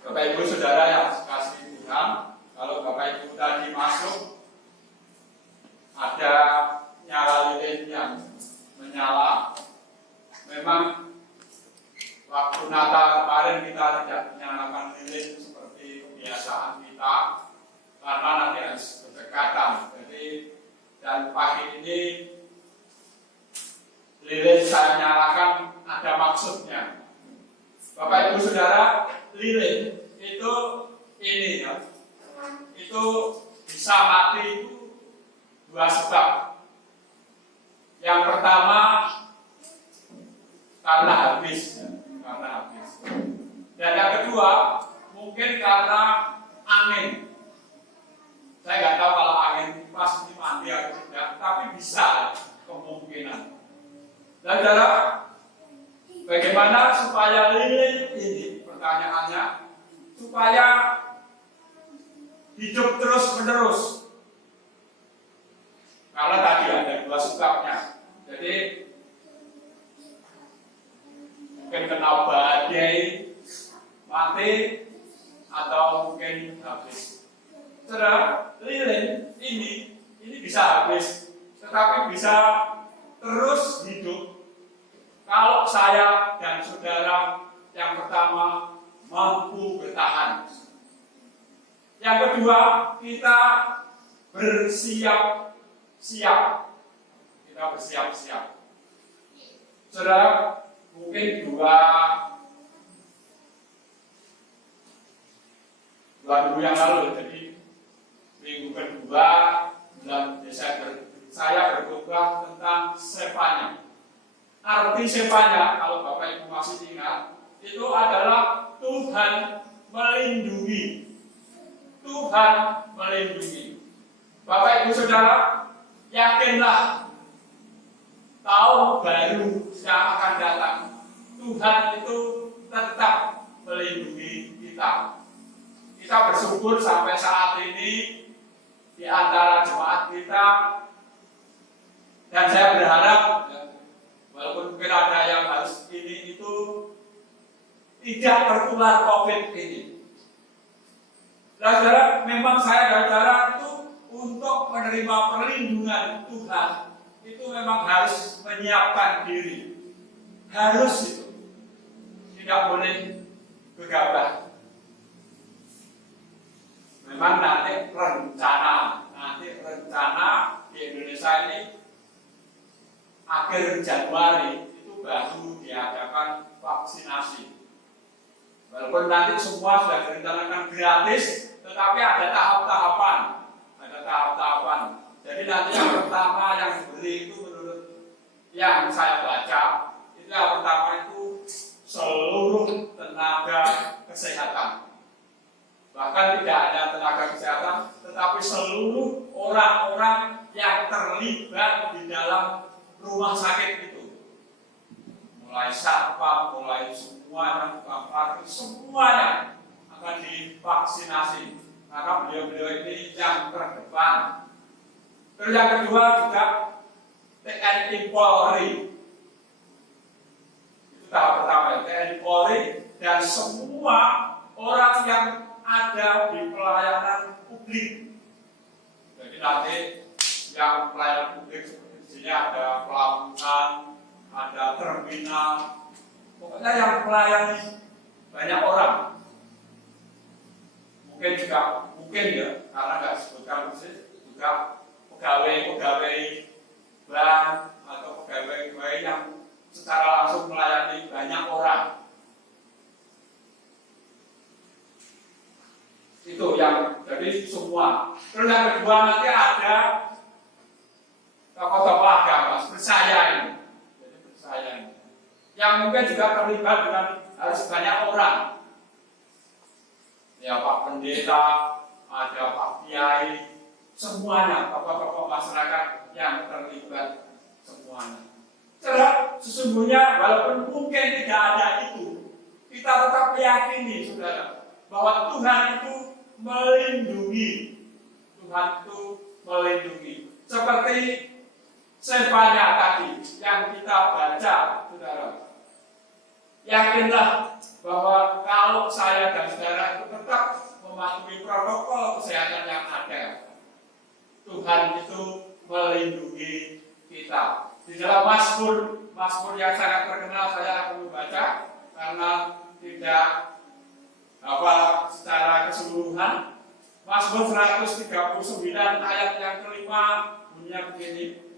Bapak Ibu Saudara yang kasih Tuhan, kalau Bapak Ibu tadi masuk ada nyala lilin yang menyala. Memang waktu Natal kemarin kita tidak menyalakan lilin seperti kebiasaan kita karena nanti harus berdekatan. Jadi dan pagi ini lilin saya nyalakan ada maksudnya. Bapak Ibu Saudara, lilin itu ini ya, itu bisa mati itu dua sebab. Yang pertama karena habis, dan yang kedua mungkin karena angin. Saya nggak tahu kalau angin kipas ini mati atau tidak, tapi bisa kemungkinan. Dan saudara, bagaimana supaya lilin ini, pertanyaannya, supaya hidup terus menerus? Karena tadi ada dua sebabnya. Jadi mungkin kena badai, mati, atau mungkin habis. Saudara, lilin ini bisa habis, tetapi bisa terus hidup kalau saya dan saudara yang pertama mampu bertahan. Yang kedua, kita bersiap-siap. Kita bersiap-siap. Saudara, mungkin dua minggu yang lalu, jadi minggu kedua bulan Desember, saya berkhotbah tentang Sefanya. Arti Sefanya, kalau Bapak Ibu masih ingat, itu adalah Tuhan melindungi. Tuhan melindungi. Bapak Ibu Saudara, yakinlah tahun baru yang akan datang, Tuhan itu tetap melindungi kita. Kita bersyukur sampai saat ini di antara jemaat kita, dan saya berharap walaupun mungkin ada yang harus ini itu tidak tertular COVID ini. Nah, saudara, memang saya dan saudara itu untuk menerima perlindungan Tuhan itu memang harus menyiapkan diri. Harus itu. Tidak boleh gegabah. Memang nanti rencana di Indonesia ini akhir Januari itu baru diadakan vaksinasi. Walaupun nanti semua sudah direncanakan gratis, tetapi ada tahap-tahapan. Jadi nanti yang pertama yang diberi itu menurut yang saya baca, itu yang pertama itu seluruh tenaga kesehatan. Bahkan tidak hanya tenaga kesehatan, tetapi seluruh orang-orang yang terlibat di dalam rumah sakit itu. Mulai satpam, mulai semuanya, tukang parkir, semuanya akan divaksinasi. Maka beliau-beliau ini yang terdepan. Terus yang kedua juga TNI Polri. Itu tahap pertama ya, TNI Polri dan semua orang yang ada di pelayanan publik. Jadi nanti yang pelayanan publik seperti di sini ada pelabuhan, ada terminal, pokoknya yang melayani banyak orang. Mungkin ya, karena nggak sebutkan persis, juga pegawai bank atau pegawai yang secara langsung melayani banyak orang. Itu yang jadi semua. Terus yang kedua nanti ada tokoh-tokoh agama, percaya ini. Jadi percaya ini. Yang mungkin juga terlibat dengan harus banyak orang. Ya Pak Pendeta, ada Pak Kiai, semuanya tokoh-tokoh masyarakat yang terlibat semuanya. Saudara, sesungguhnya walaupun mungkin tidak ada itu, kita tetap meyakini, saudara, bahwa Tuhan itu melindungi. Tuhan itu melindungi. Seperti Sefanya tadi yang kita baca, saudara. Yakinlah bahwa kalau saya dan saudara itu tetap mematuhi protokol kesehatan yang ada, Tuhan itu melindungi kita. Di dalam Mazmur yang sangat terkenal saya akan membaca karena tidak secara keseluruhan. Mazmur 139 ayat yang kelima bunyinya begini.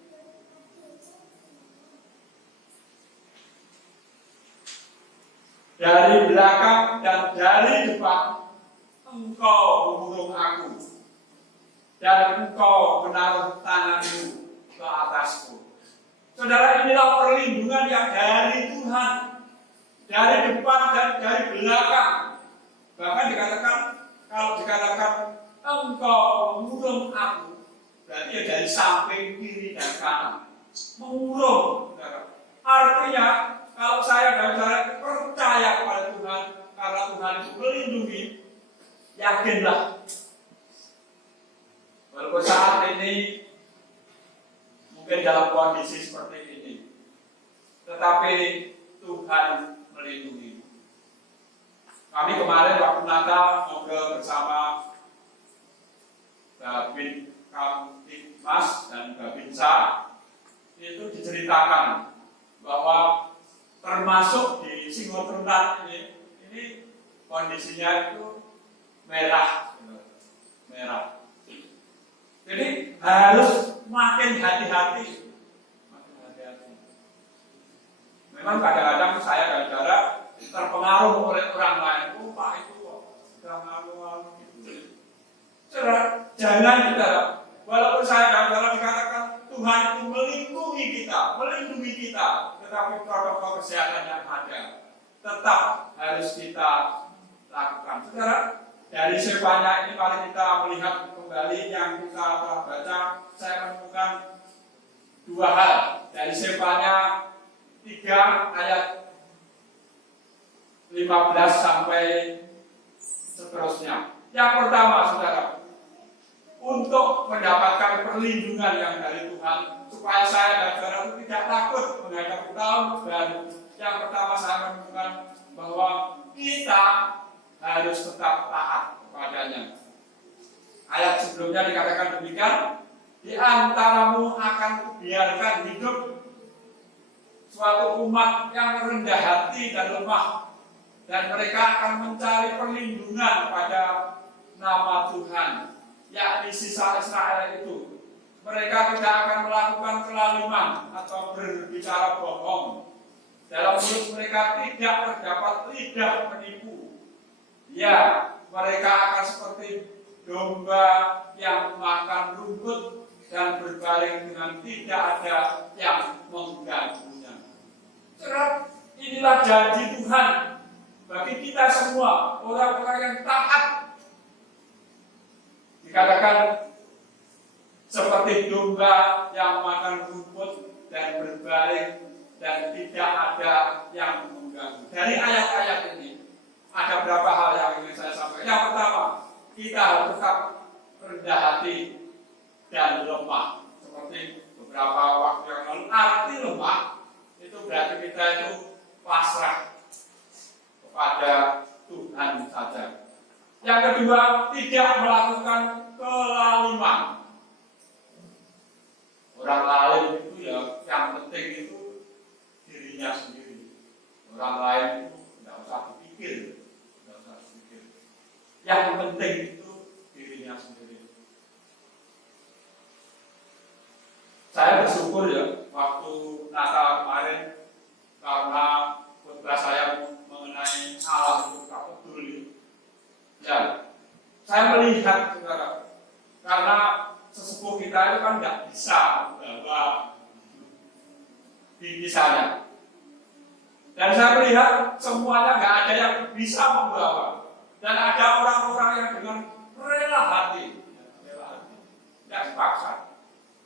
Dari belakang dan dari depan Engkau mengurung aku, dan Engkau menaruh tanganmu ke atasku. Saudara, inilah perlindungan yang dari Tuhan, dari depan dan dari belakang. Bahkan dikatakan, kalau dikatakan Engkau mengurung aku, berarti ya dari samping, kiri dan kanan. Mengurung, saudara. Artinya kalau saya dan saudara percaya kepada Tuhan, karena Tuhan itu melindungi, yakinlah. Walaupun saat ini mungkin dalam kondisi seperti ini, tetapi Tuhan melindungi. Kami kemarin waktu Natal ngobrol bersama Babin Kamtibmas dan Babinsa, itu diceritakan bahwa termasuk di Singotrunan ini kondisinya itu merah. Jadi harus makin hati-hati. Memang kadang-kadang saya dan saudara terpengaruh oleh orang lain. Pak itu sudah ngalu gitu. Jangan kita, walaupun saya dan saudara dikatakan Tuhan itu melindungi kita, tetapi protokol kesehatan yang ada tetap harus kita lakukan. Saudara, dari sebanyak ini mari kita melihat kembali yang kita telah baca. Saya menemukan dua hal dari sebanyak 3 ayat 15 sampai seterusnya. Yang pertama, saudara, untuk mendapatkan perlindungan yang dari Tuhan, supaya saya dan saudara tidak takut menghadapi tahun baru. Yang pertama saya menemukan bahwa kita harus tetap taat kepadanya. Ayat sebelumnya dikatakan demikian, di antaramu akan kubiarkan hidup suatu umat yang rendah hati dan lemah, dan mereka akan mencari perlindungan pada nama Tuhan, yakni sisa Israel itu. Mereka tidak akan melakukan kelaliman atau berbicara bohong. Dalam mulut mereka tidak terdapat lidah penipu. Ya, mereka akan seperti domba yang makan rumput dan berbaring dengan tidak ada yang mengganggunya. Inilah janji Tuhan bagi kita semua, orang-orang yang taat. Dikatakan seperti domba yang makan rumput dan berbaring dan tidak ada yang mengganggu. Dari ayat-ayat ini ada beberapa hal yang ingin saya sampaikan. Yang pertama, kita harus tetap rendah hati dan lemah. Seperti beberapa waktu yang lalu, arti lemah itu berarti kita itu pasrah kepada Tuhan saja. Yang kedua, tidak melakukan kelaliman. Orang lain itu ya yang penting itu dirinya sendiri. Orang lain itu tidak usah dipikir. Yang penting itu dirinya sendiri. Saya bersyukur ya waktu Natal kemarin, karena khotbah saya mengenai Allah itu tak betul. Ya, saya melihat saudara, karena sesepuh kita itu kan tidak bisa membawa bingkisannya. Dan saya melihat semuanya nggak ada yang bisa membawa. Dan ada orang-orang yang dengan rela hati, tidak dipaksa.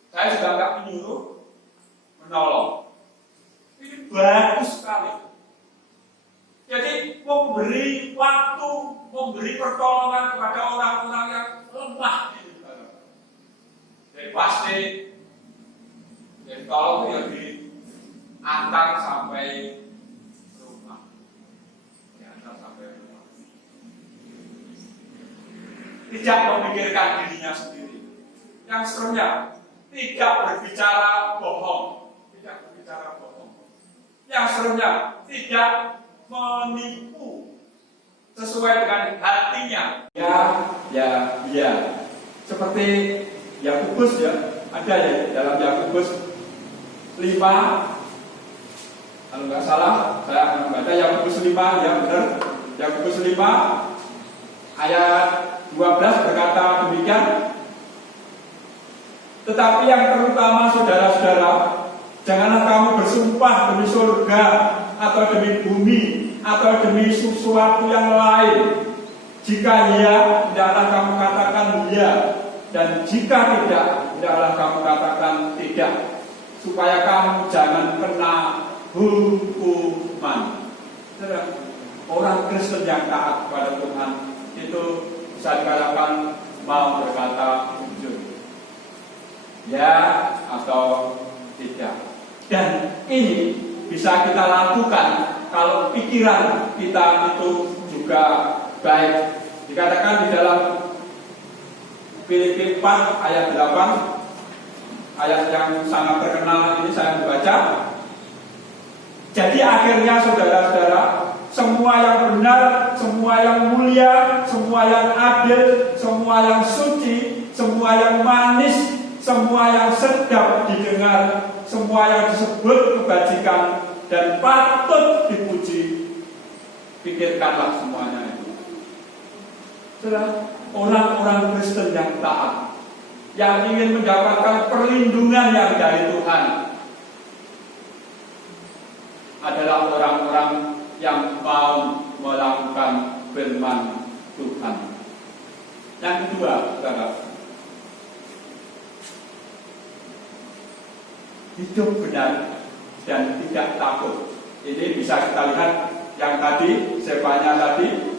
Saya juga nggak menyuruh, menolong. Ini bagus sekali. Jadi memberi waktu, memberi pertolongan kepada orang-orang yang lemah. Jadi pasti, jadi tolong ya diantar sampai rumah. Diantar sampai rumah. Tidak memikirkan dirinya sendiri. Yang seterusnya, tidak berbicara bohong. Tidak berbicara bohong. Yang seterusnya, tidak menipu sesuai dengan hatinya. Ya. Seperti Yakobus ya, ada ya dalam Yakobus 5. Kalau nggak salah, saya akan membaca Yakobus 5, ya benar. Yakobus 5 ayat 12 berkata demikian. Tetapi yang terutama saudara-saudara, janganlah kamu bersumpah demi surga atau demi bumi atau demi sesuatu yang lain. Jika ya, hendaklah kamu katakan ya, dan jika tidak, hendaklah kamu katakan tidak, supaya kamu jangan kena hukuman. Orang Kristen yang taat kepada Tuhan itu bisa dikatakan mau berkata jujur, ya atau tidak. Dan ini bisa kita lakukan kalau pikiran kita itu juga baik. Dikatakan di dalam Filipi 4 ayat 8, ayat yang sangat terkenal ini saya membaca. Jadi akhirnya saudara-saudara, semua yang benar, semua yang mulia, semua yang adil, semua yang suci, semua yang manis, semua yang sedap didengar, semua yang disebut kebajikan dan patut dipuji, pikirkanlah semuanya itu. Saudara, orang-orang Kristen yang taat, yang ingin mendapatkan perlindungan yang dari Tuhan, adalah orang-orang yang mau melakukan firman Tuhan. Yang kedua, saudara, hidup benar dan tidak takut. Ini bisa kita lihat yang tadi, Sefanya tadi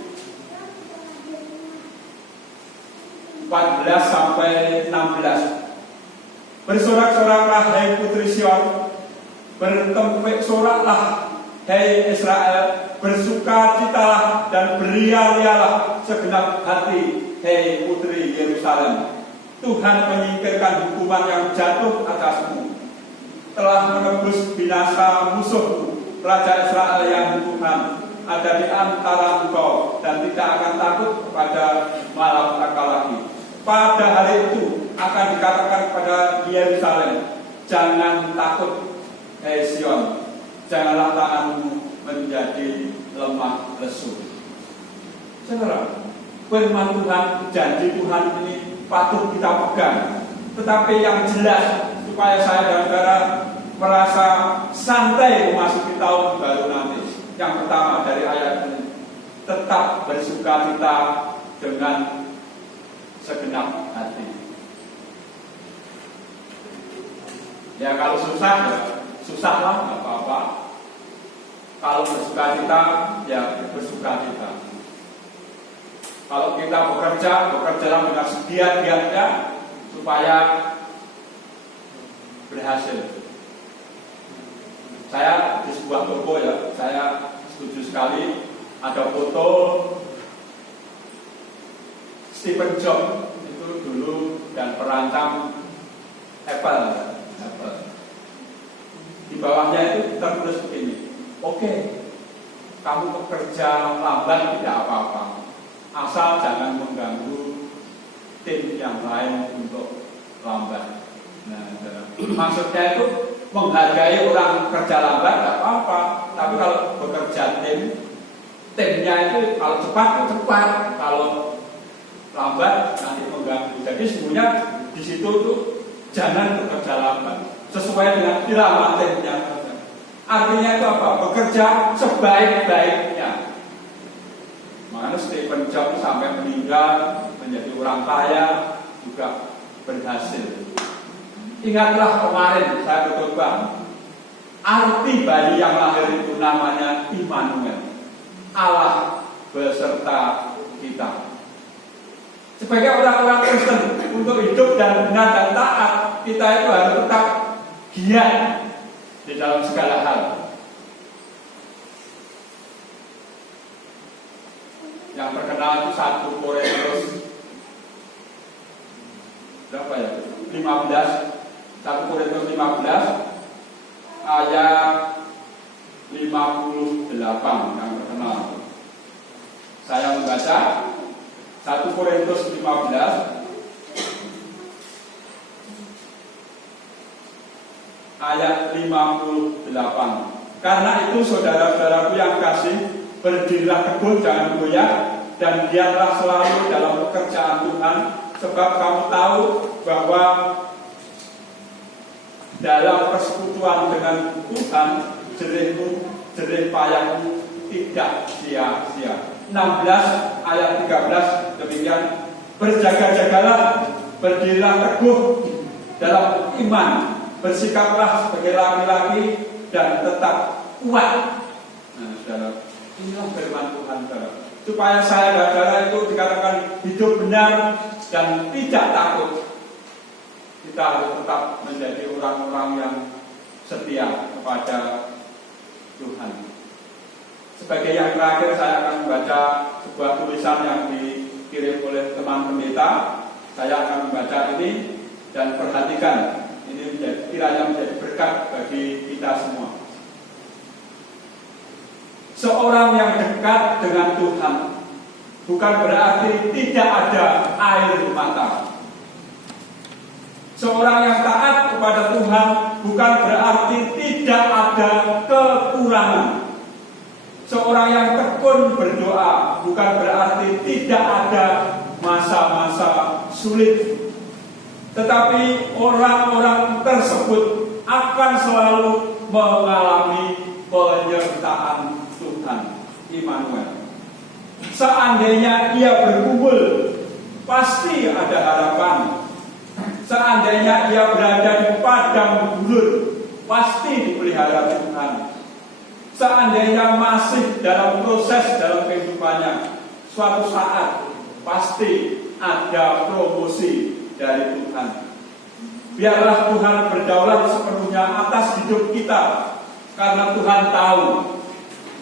14 sampai 16. Bersorak-soraklah hai putri Sion, bertempik-soraklah hai Israel, bersukacitalah dan beria-rialah segenap hati hai putri Yerusalem. Tuhan menyingkirkan hukuman yang jatuh atasmu, telah menebus binasa musuhmu. Raja Israel yang Tuhan ada di antara engkau dan tidak akan takut kepada malapetaka lagi. Pada hari itu akan dikatakan kepada Yerusalem, jangan takut hai Sion, janganlah tanganmu menjadi lemah lesu. Saudara, firman Tuhan, janji Tuhan ini patut kita pegang. Tetapi yang jelas, supaya saya dan saudara merasa santai memasuki tahun baru nanti. Yang pertama dari ayat ini, tetap bersukacita dengan segenap hati. Ya kalau susah, ya susahlah, nggak apa-apa. Kalau bersukacita, ya bersukacita. Kalau kita bekerjalah dengan segiat-giatnya supaya berhasil. Saya di sebuah toko ya, saya setuju sekali ada foto Stephen Jobs itu dulu dan perancang Apple. Di bawahnya itu tertulis begini, oke, kamu bekerja lambat tidak apa-apa, asal jangan mengganggu tim yang lain untuk lambat. Nah, maksudnya itu menghargai orang kerja lambat tidak apa-apa, tapi kalau bekerja timnya itu kalau cepat itu cepat, kalau lambat nanti mengganggu. Jadi sebenarnya di situ tuh jangan bekerja lambat, sesuai dengan irama timnya. Artinya itu apa? Bekerja sebaik-baiknya. Makanya Stephen Jobs sampai meninggal menjadi orang kaya juga berhasil. Ingatlah kemarin saya berkhotbah, arti bayi yang lahir itu namanya Immanuel, Allah beserta kita. Sebagai orang-orang Kristen, untuk hidup dan benar dan taat, kita itu harus tetap giat di dalam segala hal. Yang terkenal itu 1 Korintus berapa ya? 15. 1 Korintus 15 ayat 58 yang terkenal. Saya membaca 1 Korintus 15 ayat 58. Karena itu saudara-saudaraku yang kasih, berdirilah teguh, jangan goyah, dan giatlah selalu dalam pekerjaan Tuhan, sebab kamu tahu bahwa dalam persekutuan dengan Tuhan, jerih payahmu tidak sia-sia. 16 ayat 13 demikian, berjaga-jagalah, berdirilah teguh dalam iman, bersikaplah sebagai laki-laki dan tetap kuat. Nah, saudara, inilah firman Tuhan, saudara. Supaya saya dan saudara itu dikatakan hidup benar dan tidak takut. Kita harus tetap menjadi orang-orang yang setia kepada Tuhan. Sebagai yang terakhir saya akan membaca sebuah tulisan yang dikirim oleh teman pendeta. Saya akan membaca ini dan perhatikan, ini kiranya menjadi berkat bagi kita semua. Seorang yang dekat dengan Tuhan bukan berarti tidak ada air mata. Seorang yang taat kepada Tuhan bukan berarti tidak ada kekurangan. Seorang yang tekun berdoa bukan berarti tidak ada masa-masa sulit. Tetapi orang-orang tersebut akan selalu mengalami penyertaan Tuhan Immanuel. Seandainya ia berkumpul, pasti ada harapan. Seandainya ia berada di padang gurun, pasti dipelihara Tuhan. Seandainya masih dalam proses dalam kehidupannya, suatu saat pasti ada promosi dari Tuhan. Biarlah Tuhan berdaulat sepenuhnya atas hidup kita, karena Tuhan tahu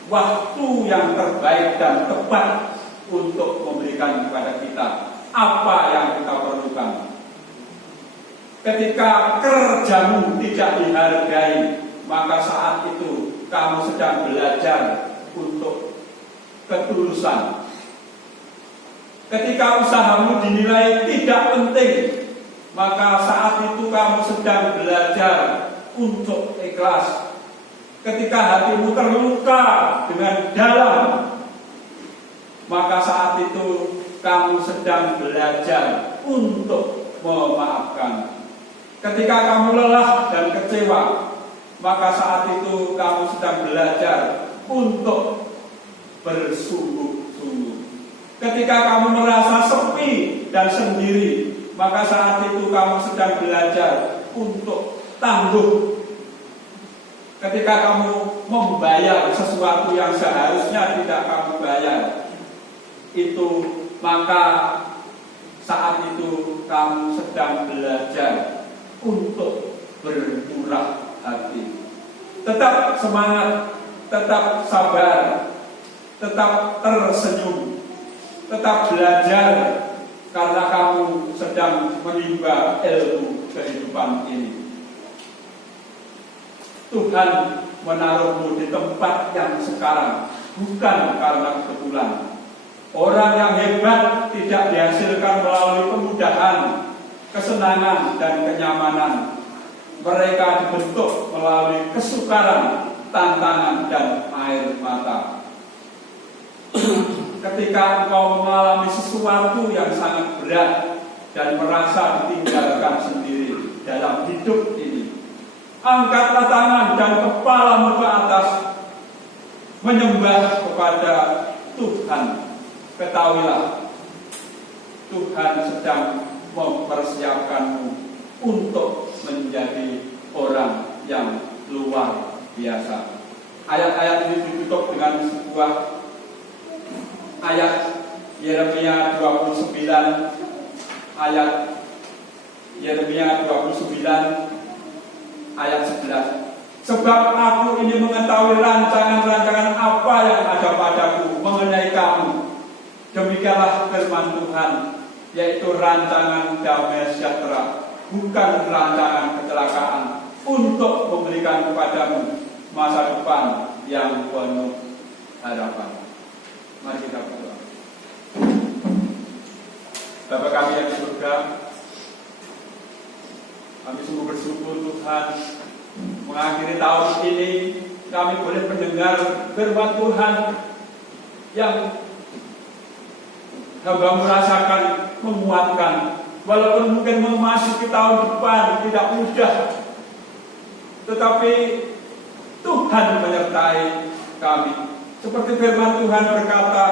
waktu yang terbaik dan tepat untuk memberikan kepada kita apa yang kita perlukan. Ketika kerjamu tidak dihargai, maka saat itu kamu sedang belajar untuk ketulusan. Ketika usahamu dinilai tidak penting, maka saat itu kamu sedang belajar untuk ikhlas. Ketika hatimu terluka dengan dalam, maka saat itu kamu sedang belajar untuk memaafkan. Ketika kamu lelah dan kecewa, maka saat itu kamu sedang belajar untuk bersungguh-sungguh. Ketika kamu merasa sepi dan sendiri, maka saat itu kamu sedang belajar untuk tangguh. Ketika kamu membayar sesuatu yang seharusnya tidak kamu bayar, itu maka saat itu kamu sedang belajar untuk bermurah hati. Tetap semangat, tetap sabar, tetap tersenyum, tetap belajar, karena kamu sedang menimba ilmu kehidupan ini. Tuhan menaruhmu di tempat yang sekarang bukan karena kebetulan. Orang yang hebat tidak dihasilkan melalui kemudahan, kesenangan, dan kenyamanan. Mereka dibentuk melalui kesukaran, tantangan, dan air mata. Ketika engkau mengalami sesuatu yang sangat berat dan merasa ditinggalkan sendiri dalam hidup ini, angkatlah tangan dan kepalamu ke atas, menyembah kepada Tuhan. Ketahuilah, Tuhan sedang mempersiapkanmu untuk menjadi orang yang luar biasa. Ayat-ayat ini ditutup dengan sebuah ayat Yeremia 29, ayat Yeremia 29 ayat 11. Sebab aku ini mengetahui rancangan-rancangan apa yang ada padaku mengenai kamu. Demikianlah firman Tuhan, yaitu rancangan damai sejahtera, bukan rancangan kecelakaan, untuk memberikan kepadamu masa depan yang penuh harapan. Mari kita berdoa. Bapa kami yang di surga, kami sungguh bersyukur Tuhan, mengakhiri tahun ini kami boleh mendengar firman Tuhan yang hamba merasakan menguatkan. Walaupun mungkin memasuki tahun depan tidak mudah, tetapi Tuhan menyertai kami. Seperti firman Tuhan berkata,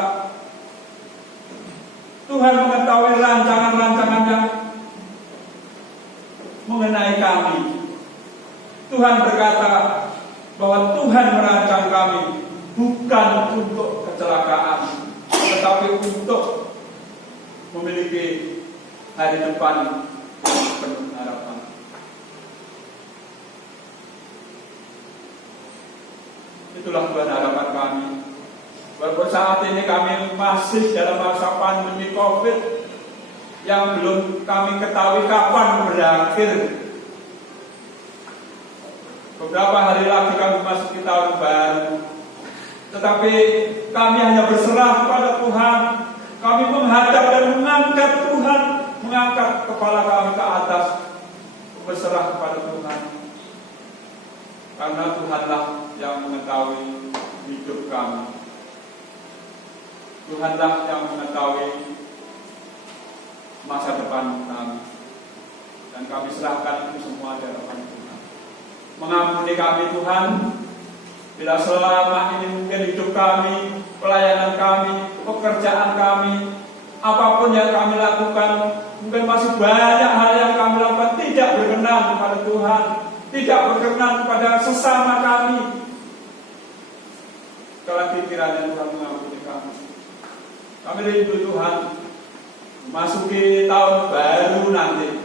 Tuhan mengetahui rancangan-rancangan yang mengenai kami. Tuhan berkata bahwa Tuhan merancang kami bukan untuk kecelakaan, tetapi untuk memiliki hari depan yang penuh harapan. Itulah Tuhan harapan kami. Walaupun saat ini kami masih dalam masa pandemi COVID yang belum kami ketahui kapan berakhir. Beberapa hari lagi kami memasuki tahun baru, tetapi kami hanya berserah pada Tuhan. Kami menghadap dan mengangkat Tuhan, mengangkat kepala kami ke atas, berserah kepada Tuhan. Karena Tuhanlah yang mengetahui hidup kami. Tuhanlah yang mengetahui masa depan kami. Dan kami serahkan itu semua di hadapan Tuhan. Mengampuni kami Tuhan, bila selama ini mungkin hidup kami, pelayanan kami, pekerjaan kami, apapun yang kami lakukan, mungkin masih banyak hal yang kami lakukan tidak berkenan kepada Tuhan, tidak berkenan kepada sesama kami. Kalau kiranya Tuhan mengampuni kami. Kami rindu Tuhan memasuki tahun baru nanti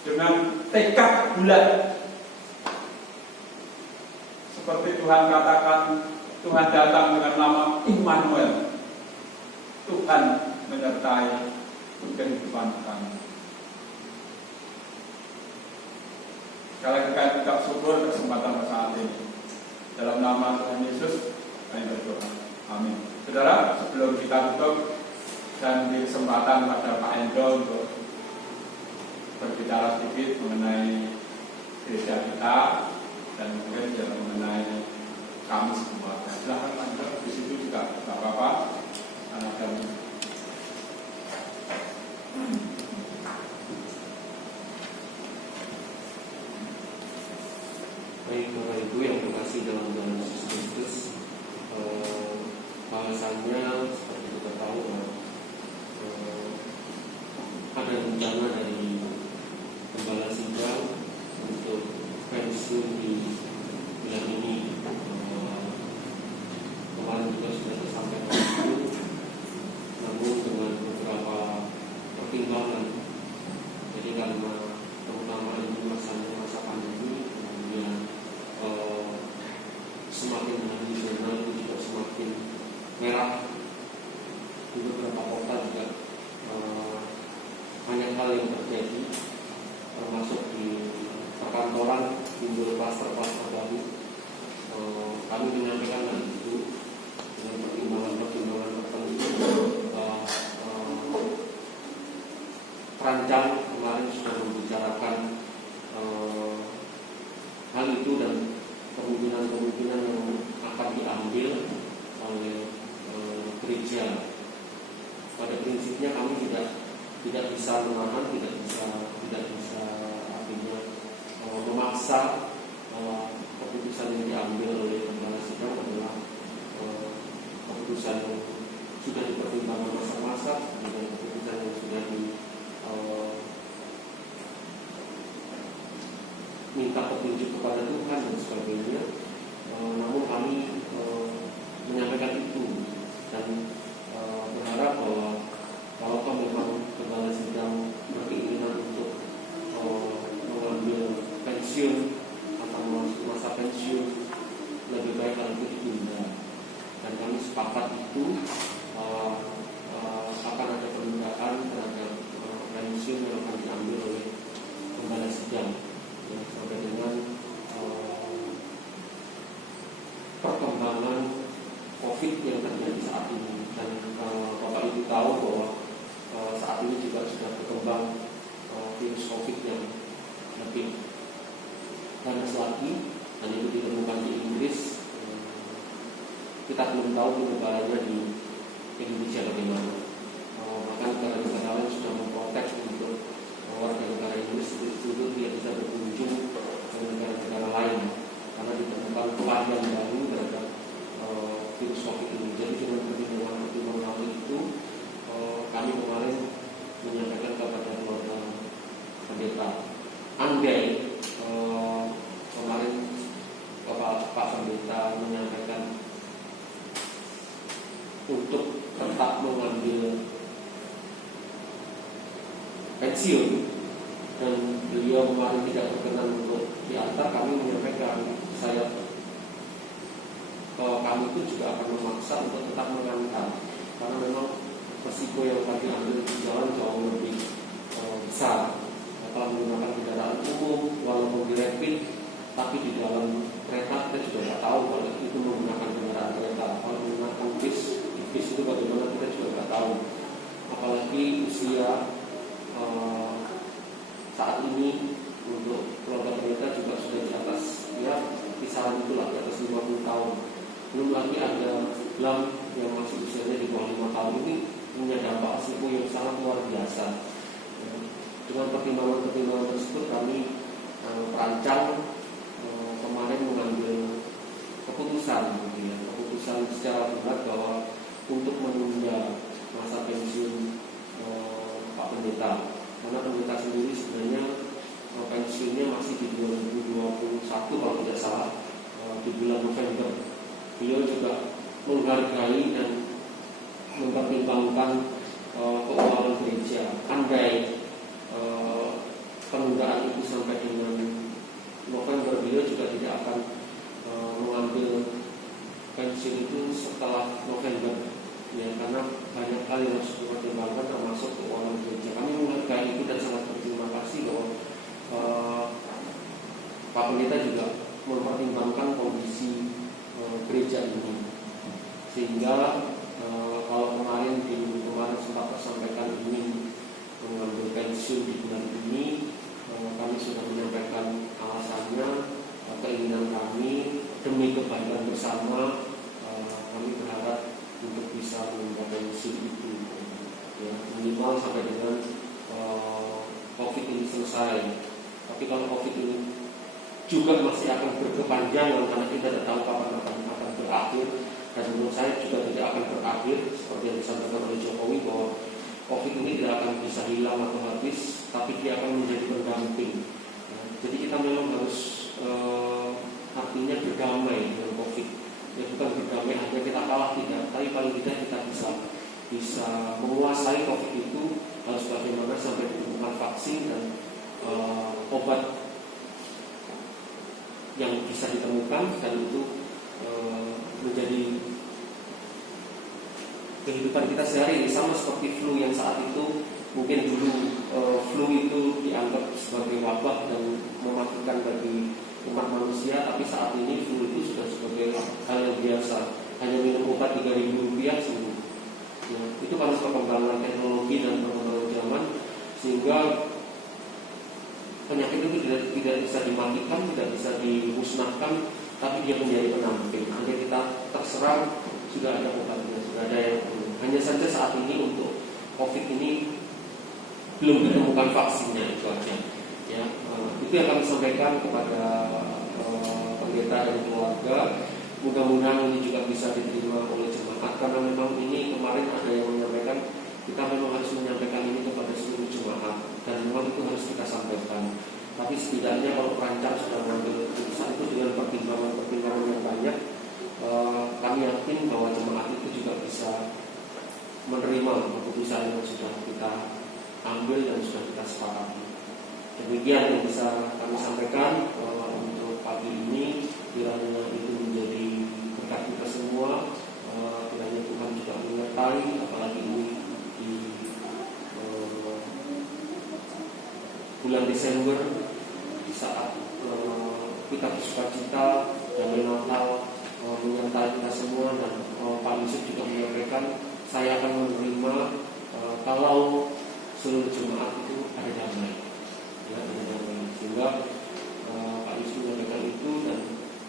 dengan tekad bulat. Seperti Tuhan katakan, Tuhan datang dengan nama Immanuel. Tuhan menyertai kehidupan kami. Sekali lagi kami ucap syukur kesempatan saat ini. Dalam nama Tuhan Yesus kami berdoa. Amin. Saudara, sebelum kita tutup dan di kesempatan pada Pak Endo untuk berbicara sedikit mengenai gereja kita dan mungkin juga mengenai kami semua. Silahkan Pak Endo, di situ juga tidak apa-apa. Baik Bapak Ibu yang terkasih dalam Tuhan Yesus Kristus, bahwasannya seperti kita tahu ada rencana dari Gembala Sidang untuk pensiun di bulan ini. Kemarin juga sudah tersampaikan itu, namun dengan beberapa pertimbangan. Jadi karena terutama ini masa pandemi, kemudian semakin hari zona itu juga semakin merah. Di beberapa kota juga banyak hal yang terjadi, termasuk di perkantoran timbul kluster-kluster baru. Kami menyampaikan hal itu dengan pertimbangan-pertimbangan tertentu. Perancang kemarin sudah membicarakan hal itu dan kemungkinan-kemungkinan yang akan diambil oleh gereja. Pada prinsipnya kami tidak bisa menahan, tidak bisa artinya memaksa. Keputusan yang diambil oleh Gembala Sidang adalah keputusan yang sudah dipertimbangkan masa-masa dan keputusan yang sudah minta petunjuk kepada Tuhan dan sebagainya. Namun kami menyampaikan itu dan berharap bahwa kalau memang Gembala Sidang berkeinginan untuk mengambil pensiun atau masa pensiun, lebih baik hal itu ditunda. Dan kami sepakat itu akan ada penundaan terhadap pensiun yang akan diambil oleh Gembala Sidang sampai dengan perkembangan COVID yang terjadi saat ini. Dan Bapak Ibu tahu bahwa saat ini juga sudah berkembang virus COVID yang lebih ganas lagi, dan itu ditemukan di Inggris. Kita belum tahu penyebarannya di Indonesia bagaimana. Bahkan negara-negara lain sudah memprotek untuk warga negara Inggris untuk tidak bisa berkunjung ke negara-negara lain karena ditemukan varian baru terhadap virus COVID ini. Jadi dengan pertimbangan itu, kami kemarin menyampaikan kepada keluarga pendeta, andai kemarin Pak Pendeta menyampaikan untuk tetap mengambil pensiun dan beliau kemarin tidak berkenan untuk diantar, kami menyampaikan, saya kami pun juga akan memaksa untuk tetap mengantar, karena memang resiko yang kami ambil di jalan jauh lebih besar. Kalau menggunakan kendaraan umum, walaupun di rapid, tapi di dalam kereta kita juga tidak tahu kalau itu menggunakan kendaraan kereta. Kalau menggunakan bis, di bis itu bagaimana kita juga tidak tahu. Apalagi usia saat ini untuk keluarga kita juga sudah di atas, ya kisaran itulah, di atas 50 tahun. Belum lagi ada yang masih usianya di bawah 5 tahun, ini punya dampak risiko yang sangat luar biasa. Dengan pertimbangan-pertimbangan tersebut kami perancang kemarin mengambil keputusan secara bulat bahwa untuk menunda masa pensiun Pak Pendeta, karena pendeta sendiri sebenarnya pensiunnya masih di 2021 kalau tidak salah, di bulan November. Beliau juga menghargai dan mempertimbangkan keuangan gereja. Andai penundaan itu sampai dengan November, beliau juga tidak akan mengambil pensiun itu setelah November, ya, karena banyak hal yang harus dipertimbangkan termasuk keuangan gereja. Kami menghargai itu dan sangat berterima kasih bahwa Pak Pendeta juga mempertimbangkan kondisi gereja ini, sehingga kalau kemarin sempat tersampaikan ingin mengambil pensiun di bulan ini, kami sudah menyampaikan alasannya, keinginan kami demi kebaikan bersama. Kami berharap untuk bisa mengambil pensiun itu, ya, minimal sampai dengan COVID ini selesai. Tapi kalau COVID ini juga masih akan berkepanjangan, karena kita tidak tahu kapan akan berakhir, dan menurut saya juga tidak akan berakhir seperti yang disampaikan oleh Jokowi bahwa COVID ini tidak akan bisa hilang atau habis, tapi dia akan menjadi pendamping. Jadi kita memang harus artinya berdamai dengan COVID. Ya, bukan berdamai hanya kita kalah, tidak, tapi paling tidak kita bisa menguasai COVID itu. Harus bagaimana sampai ditemukan vaksin dan obat yang bisa ditemukan, dan itu menjadi kehidupan kita sehari-hari. Sama seperti flu yang saat itu, mungkin dulu flu itu dianggap sebagai wabah dan mematikan bagi umat manusia, tapi saat ini flu itu sudah sebagai hal yang biasa, hanya minum obat Rp3.000 sembuh. Ya, itu karena perkembangan teknologi dan perkembangan zaman, sehingga penyakit itu tidak bisa dimatikan, tidak bisa dimusnahkan, tapi dia menjadi pendamping. Hanya kita terserang, sudah ada obatnya, sudah ada yang hanya saja saat ini untuk COVID ini belum ditemukan vaksinnya, itu aja. Ya, itu yang kami sampaikan kepada pendeta dan keluarga. Mudah-mudahan ini juga bisa diterima oleh jemaat, karena memang ini kemarin ada yang menyampaikan kita memang harus menyampaikan ini kepada seluruh jemaat, dan memang itu harus kita sampaikan. Tapi setidaknya kalau perancang sudah mengambil keputusan itu dengan pertimbangan yang banyak, kami yakin bahwa jemaat itu juga bisa menerima keputusan yang sudah kita ambil dan sudah kita sepakati. Demikian yang bisa kami sampaikan untuk pagi ini. Kiranya itu menjadi berkat kita semua. Kiranya Tuhan juga menyertai, apalagi ini di bulan Desember, di saat kita bersukacita dan Natal menyertai kita semua. Dan Pak Yusuf juga menyampaikan, saya akan menerima kalau seluruh jemaat itu ada damai, ya, ada damai. Sehingga Pak Yusuf menyampaikan itu, dan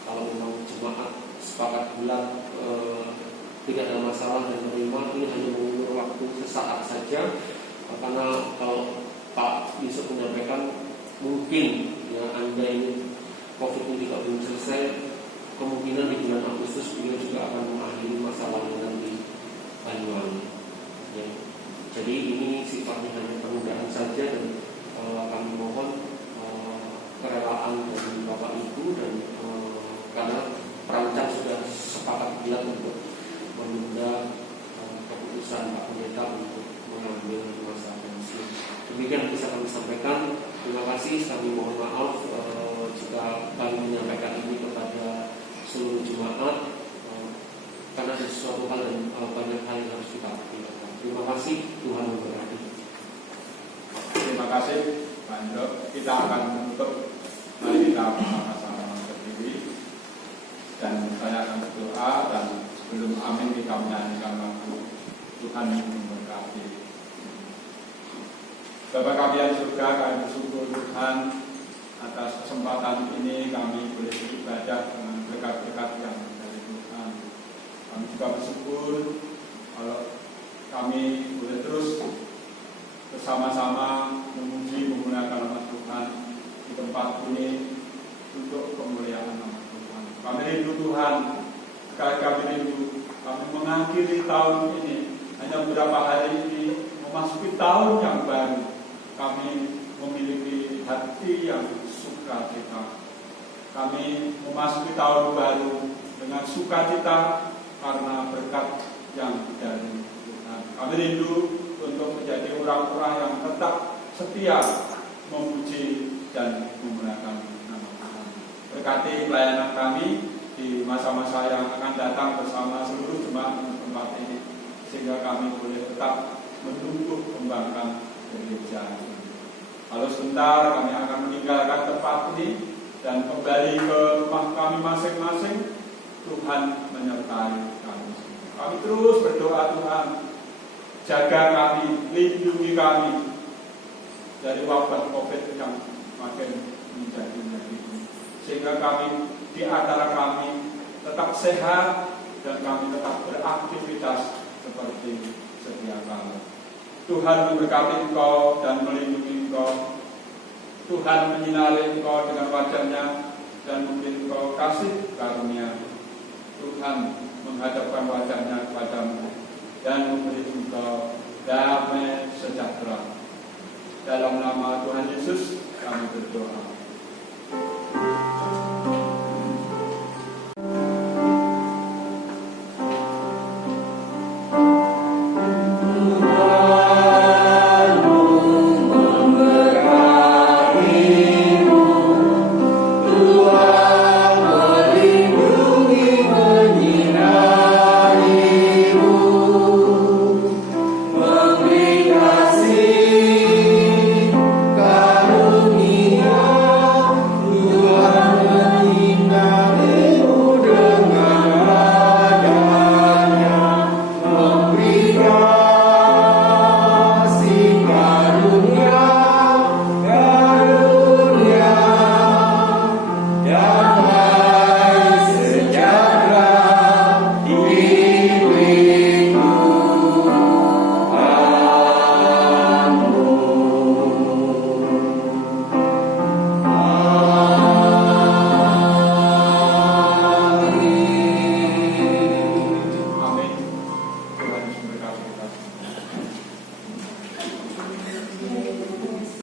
kalau memang jemaat sepakat bulat tidak ada masalah dan menerima, ini hanya mengulur waktu sesaat saja. Karena kalau Pak Yusuf menyampaikan mungkin, ya, Anda ini COVID ini juga belum selesai, kemungkinan di bulan Agustus beliau juga akan mengakhiri masalahnya nanti Banyuwangi. Ya. Jadi ini sifatnya hanya penundaan saja, dan kami mohon kerelaan dari Bapak Ibu, dan karena perancang sudah sepakat bulat untuk menunda keputusan Pak Pendeta untuk mengambil masa pensiun. Demikian bisa kami sampaikan. Terima kasih. Kami mohon maaf jika kami menyampaikan ini kepada seluruh jemaat. karena ada sesuatu hal dan banyak hal yang harus kita lakukan. Terima kasih, Tuhan memberkati. Terima kasih Pak Indro. Kita akan menutup, mari kita sama-sama berdiri dan saya akan berdoa, dan sebelum amin kita menyanyikan lagu Tuhan memberkati. Bapa kami yang surga, kami bersyukur Tuhan atas kesempatan ini kami boleh beribadah dengan berkat-berkat yang dari Tuhan. Kami juga bersyukur kalau kami boleh terus bersama-sama memuji memuliakan nama Tuhan di tempat ini untuk kemuliaan nama Tuhan. Kami rindu Tuhan, sekali kami rindu, kami mengakhiri tahun ini, hanya beberapa hari ini memasuki tahun yang baru. Kami memiliki hati yang sukacita. Kami memasuki tahun baru dengan sukacita karena berkat yang dari Tuhan. Kami rindu untuk menjadi orang-orang yang tetap setia memuji dan memuliakan nama Tuhan. Berkati pelayanan kami di masa-masa yang akan datang bersama seluruh jemaat di tempat ini, sehingga kami boleh tetap menumbuh kembangkan gereja ini. Lalu sebentar kami akan meninggalkan tempat ini dan kembali ke rumah kami masing-masing. Tuhan menyertai kami. Kami terus berdoa, Tuhan, jaga kami, lindungi kami dari wabah COVID yang makin menjadi ini, sehingga kami di antara kami tetap sehat dan kami tetap beraktivitas seperti sedia kala. Tuhan memberkati engkau dan melindungi engkau. Tuhan menyinari engkau dengan wajah-Nya dan memberi engkau kasih karunia. Tuhan menghadapkan wajah-Nya kepadamu dan memberi engkau damai sejahtera. Dalam nama Tuhan Yesus kami berdoa.